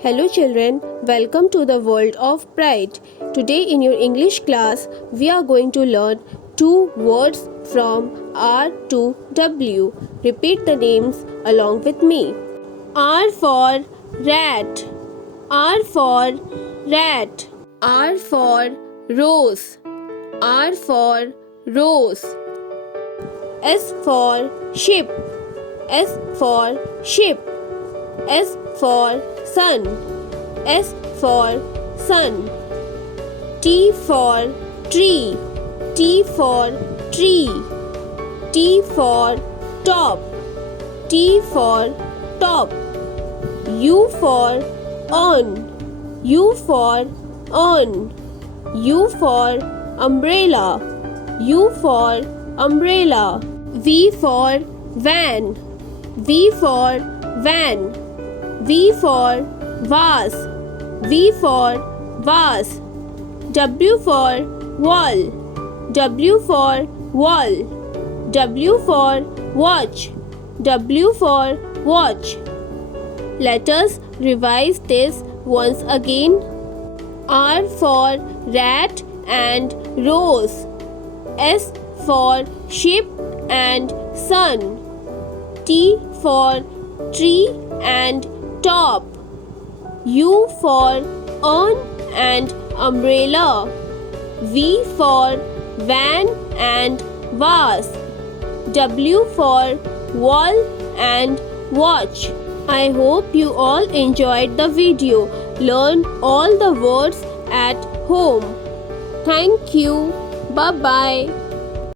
Hello children, welcome to the world of pride. Today in your English class, we are going to learn two words from R to W. Repeat the names along with me. R for rat. R for rat. R for rose. R for rose. S for ship. S for ship. S for sun. S for sun. T for tree. T for tree. T for top. T for top. U for on. U for on. U for umbrella. U for umbrella. V for van. V for van. V for vase. V for vase. W for wall. W for wall. W for watch. W for watch. Let us revise this once again. R for rat and rose. S for ship and sun. T for tree and top. U for on and umbrella. V for van and vase. W for wall and watch. I hope you all enjoyed the video. Learn all the words at home. Thank you. Bye-bye.